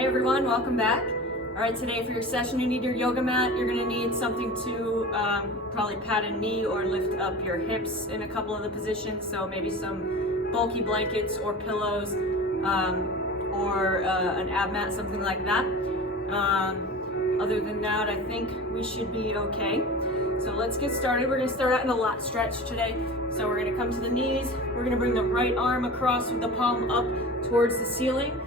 Hey everyone, welcome back. All right, today for your session, you need your yoga mat. You're gonna need something to probably pad a knee or lift up your hips in a couple of the positions. So maybe some bulky blankets or pillows or an ab mat, something like that. Other than that, I think we should be okay. So let's get started. We're gonna start out in a lat stretch today. So we're gonna come to the knees. We're gonna bring the right arm across with the palm up towards the ceiling.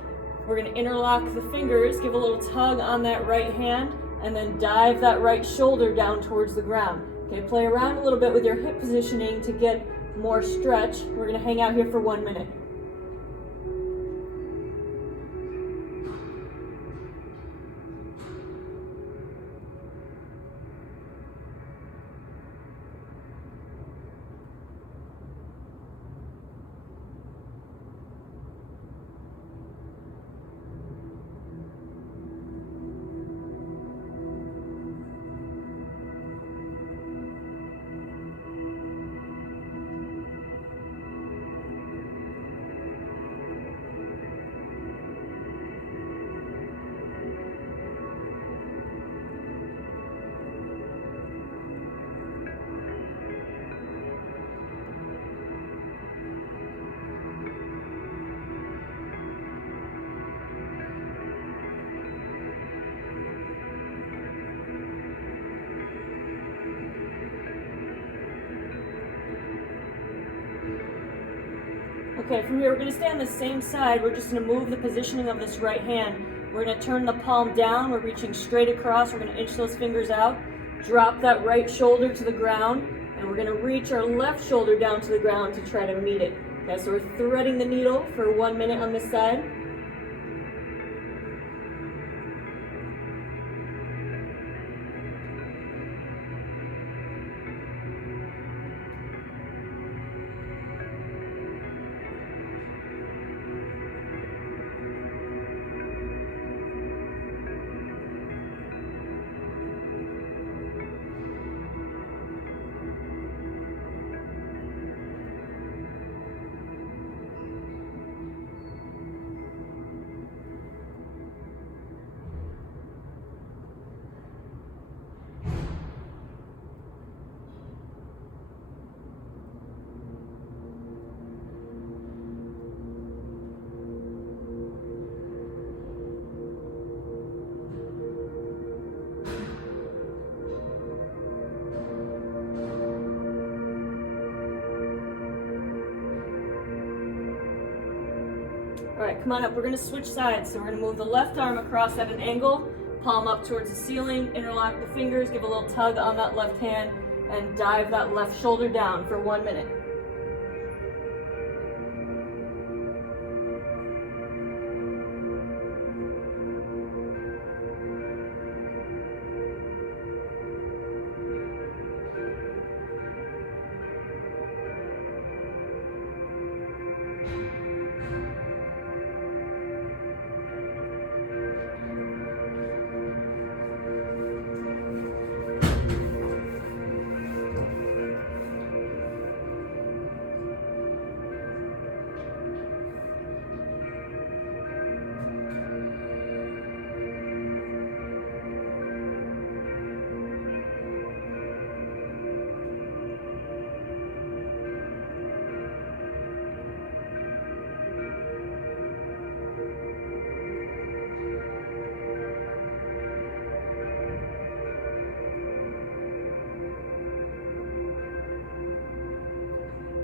We're gonna interlock the fingers, give a little tug on that right hand, and then dive that right shoulder down towards the ground. Okay, play around a little bit with your hip positioning to get more stretch. We're gonna hang out here for 1 minute. Okay, from here we're going to stay on the same side. We're just going to move the positioning of this right hand. We're going to turn the palm down. We're reaching straight across. We're going to inch those fingers out. Drop that right shoulder to the ground. And we're going to reach our left shoulder down to the ground to try to meet it. Okay, so we're threading the needle for 1 minute on this side. All right, come on up. We're going to switch sides. So we're going to move the left arm across at an angle, palm up towards the ceiling, interlock the fingers, give a little tug on that left hand, and dive that left shoulder down for 1 minute.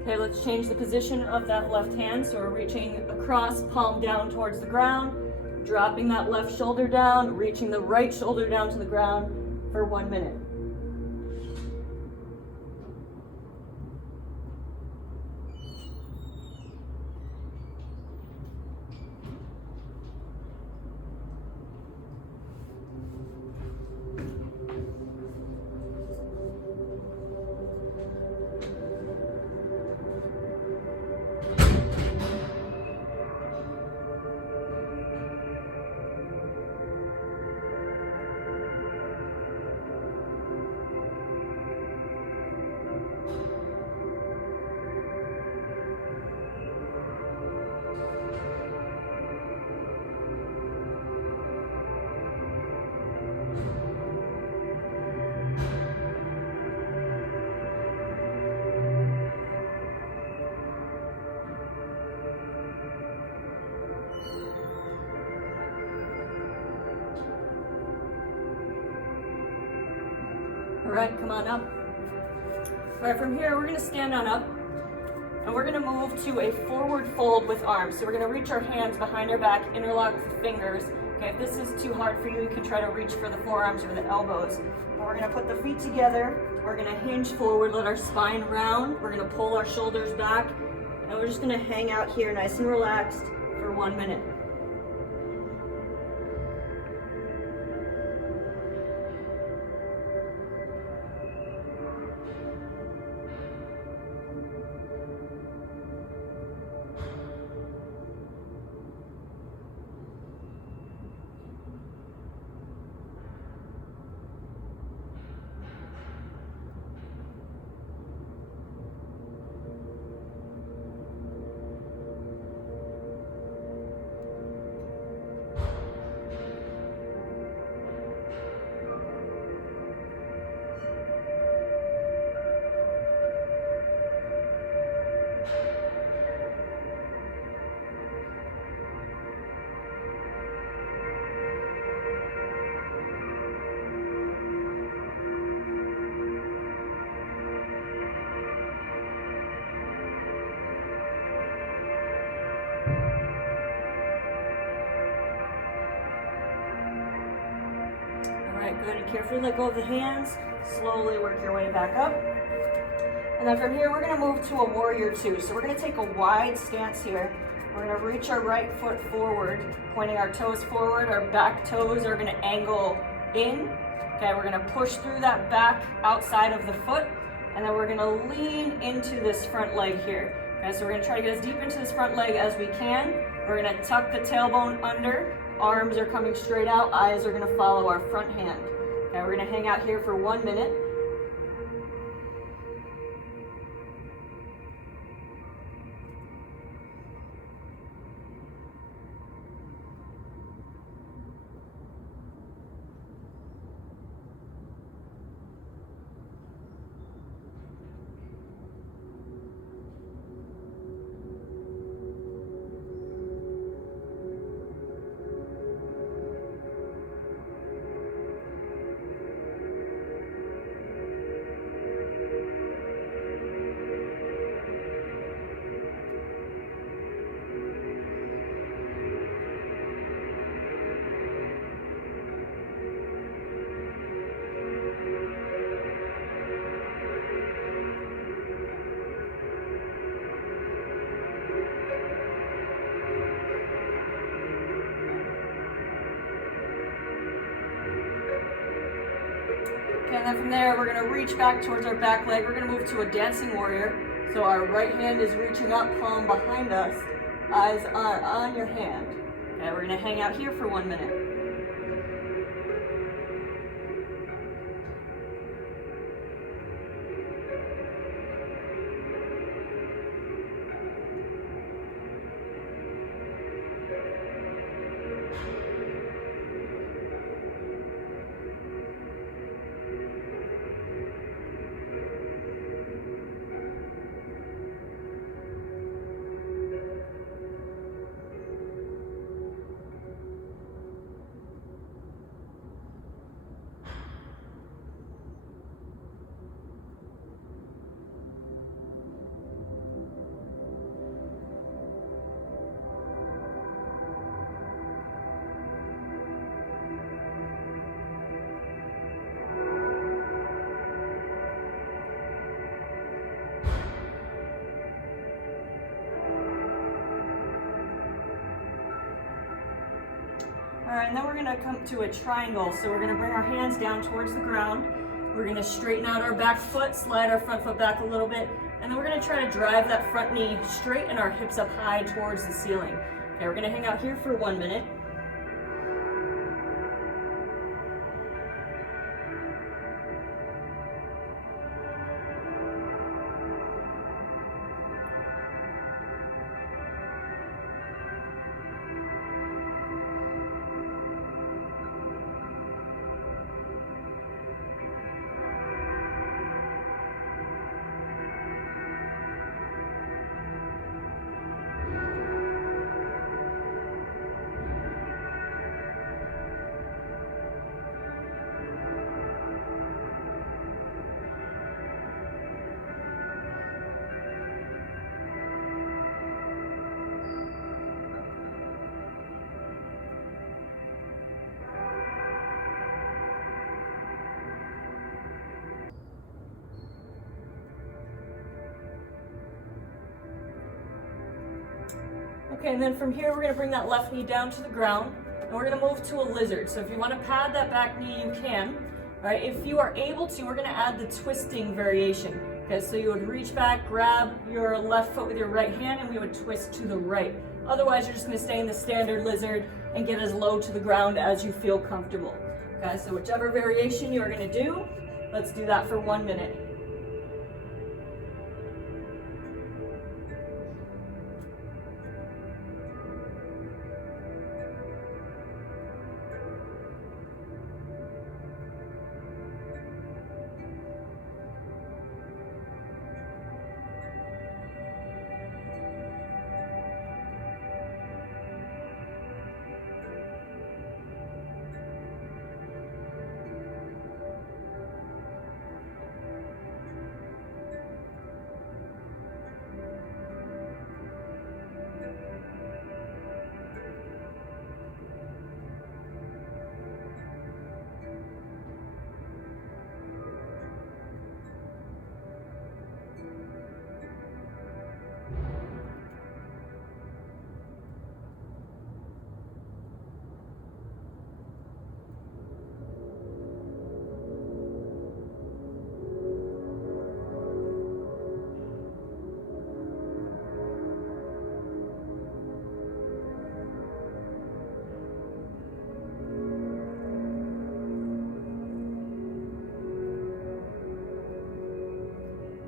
Okay, let's change the position of that left hand. So we're reaching across, palm down towards the ground, dropping that left shoulder down, reaching the right shoulder down to the ground for 1 minute. All right, come on up. All right, from here, we're gonna stand on up, and we're gonna move to a forward fold with arms. So we're gonna reach our hands behind our back, interlock the fingers. Okay, if this is too hard for you, you can try to reach for the forearms or the elbows. And we're gonna put the feet together. We're gonna hinge forward, let our spine round. We're gonna pull our shoulders back, and we're just gonna hang out here nice and relaxed for 1 minute. Good, and carefully let go of the hands. Slowly work your way back up. And then from here, we're gonna move to a warrior two. So we're gonna take a wide stance here. We're gonna reach our right foot forward, pointing our toes forward. Our back toes are gonna angle in. Okay, we're gonna push through that back outside of the foot, and then we're gonna lean into this front leg here. Okay, so we're gonna try to get as deep into this front leg as we can. We're gonna tuck the tailbone under. Arms are coming straight out, eyes are gonna follow our front hand. Okay, we're gonna hang out here for 1 minute. Okay, and then from there, we're gonna reach back towards our back leg. We're gonna move to a dancing warrior. So our right hand is reaching up, palm behind us, eyes on your hand. Okay, we're gonna hang out here for 1 minute. All right, and then we're gonna come to a triangle. So we're gonna bring our hands down towards the ground. We're gonna straighten out our back foot, slide our front foot back a little bit, and then we're gonna try to drive that front knee straight and our hips up high towards the ceiling. Okay, we're gonna hang out here for 1 minute. Okay, and then from here we're gonna bring that left knee down to the ground, and we're gonna move to a lizard. So if you wanna pad that back knee, you can. All right, if you are able to, we're gonna add the twisting variation. Okay, so you would reach back, grab your left foot with your right hand, and we would twist to the right. Otherwise, you're just gonna stay in the standard lizard and get as low to the ground as you feel comfortable. Okay, so whichever variation you are gonna do, let's do that for 1 minute.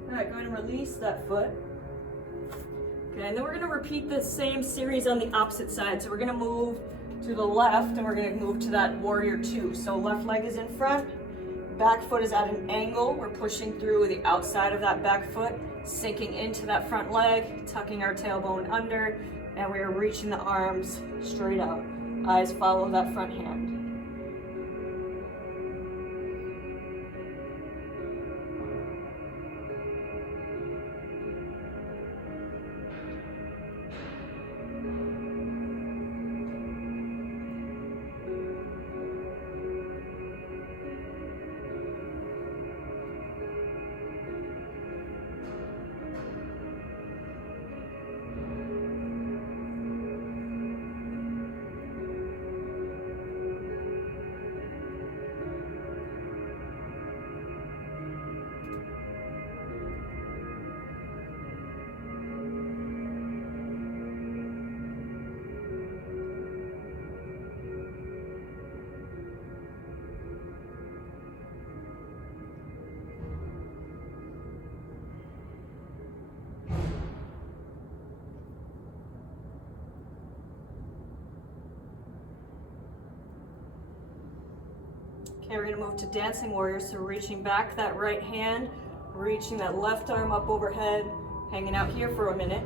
All right, go ahead and release that foot. Okay, and then we're gonna repeat the same series on the opposite side. So we're gonna move to the left and we're gonna move to that warrior two. So left leg is in front, back foot is at an angle. We're pushing through the outside of that back foot, sinking into that front leg, tucking our tailbone under, and we are reaching the arms straight out. Eyes follow that front hand. Okay, we're gonna move to dancing warrior. So reaching back that right hand, reaching that left arm up overhead, hanging out here for a minute.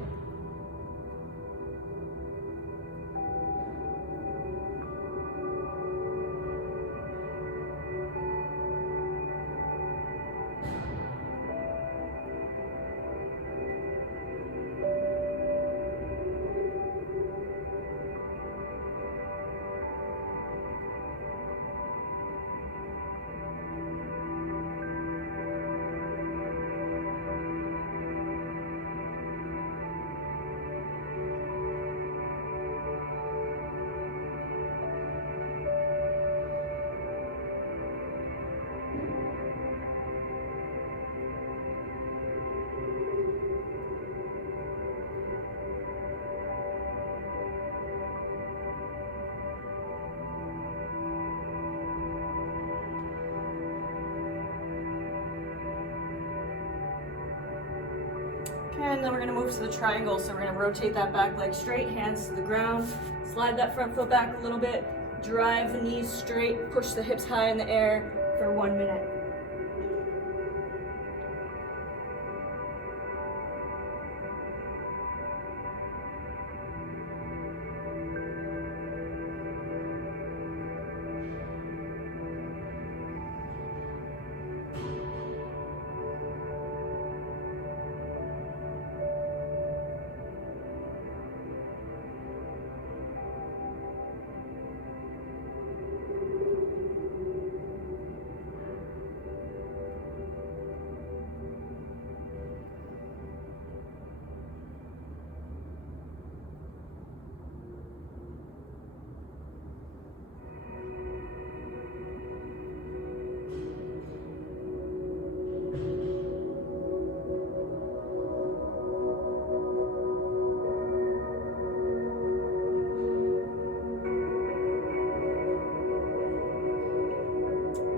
And then we're gonna move to the triangle. So we're gonna rotate that back leg straight, hands to the ground, slide that front foot back a little bit, drive the knees straight, push the hips high in the air for 1 minute.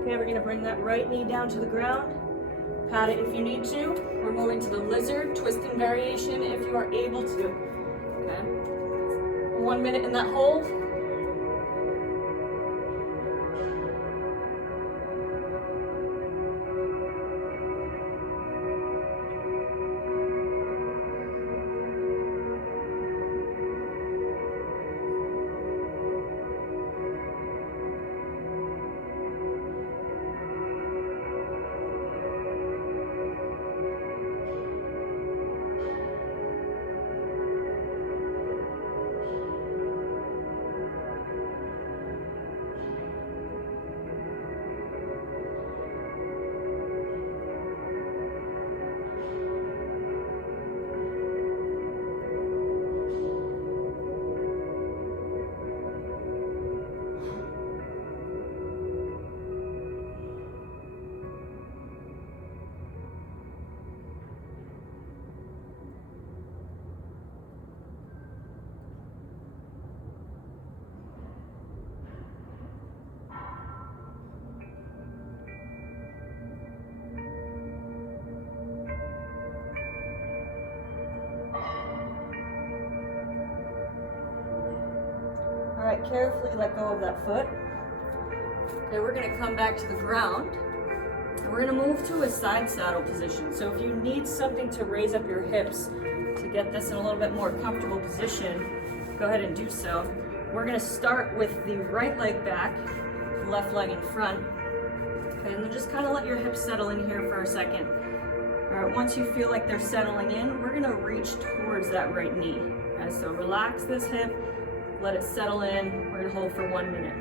Okay, we're gonna bring that right knee down to the ground. Pat it if you need to. We're moving to the lizard twisting variation if you are able to. Okay. 1 minute in that hold. All right, carefully let go of that foot. Okay, we're gonna come back to the ground. And we're gonna move to a side saddle position. So if you need something to raise up your hips to get this in a little bit more comfortable position, go ahead and do so. We're gonna start with the right leg back, left leg in front. Okay, and then just kind of let your hips settle in here for a second. All right, once you feel like they're settling in, we're gonna reach towards that right knee. Okay, so relax this hip, let it settle in. We're gonna hold for 1 minute.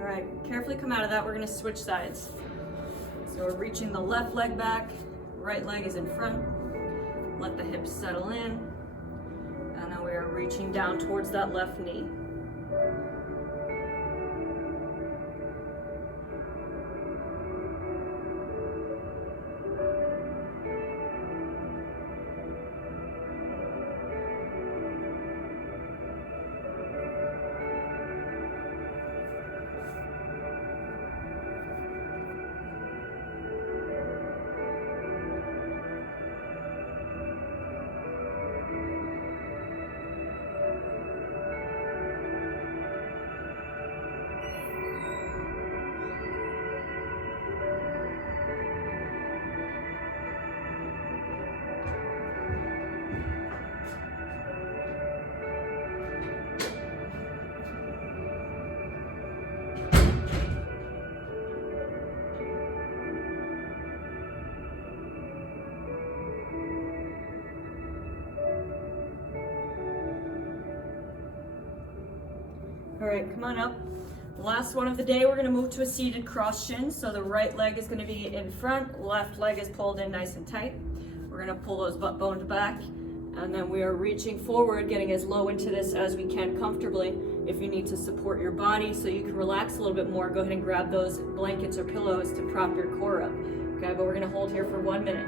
All right, carefully come out of that. We're gonna switch sides. So we're reaching the left leg back, right leg is in front. Let the hips settle in. And then we are reaching down towards that left knee. All right, come on up. Last one of the day, we're gonna move to a seated cross shin. So the right leg is gonna be in front, left leg is pulled in nice and tight. We're gonna pull those butt bones back, and then we are reaching forward, getting as low into this as we can comfortably. If you need to support your body so you can relax a little bit more, go ahead and grab those blankets or pillows to prop your core up. Okay, but we're gonna hold here for 1 minute.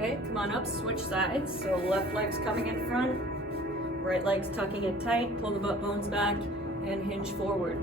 Okay, come on up, switch sides. So left leg's coming in front, right leg's tucking it tight, pull the butt bones back, and hinge forward.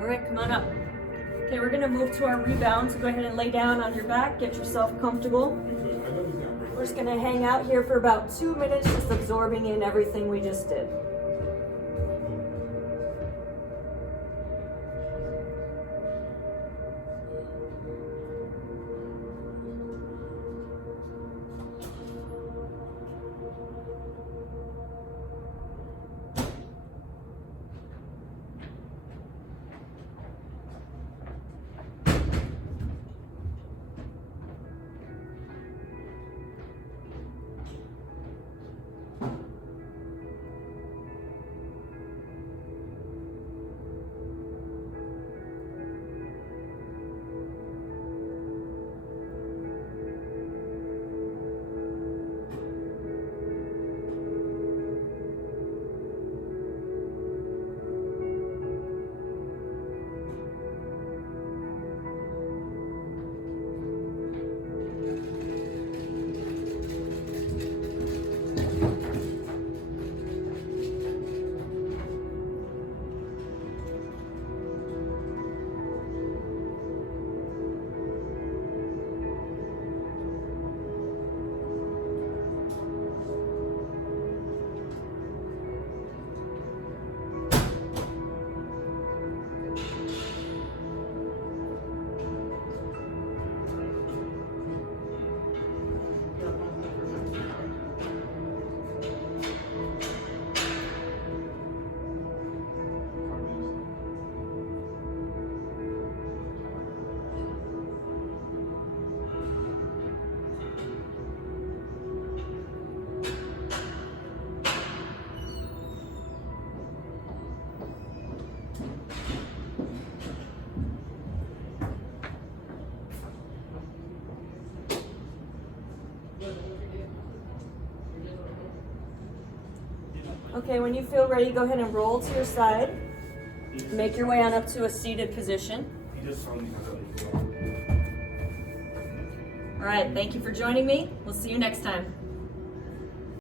All right, come on up. Okay, we're gonna move to our rebound, so go ahead and lay down on your back, get yourself comfortable. We're just gonna hang out here for about 2 minutes, just absorbing in everything we just did. Okay, when you feel ready, go ahead and roll to your side. Make your way on up to a seated position. All right, thank you for joining me. We'll see you next time.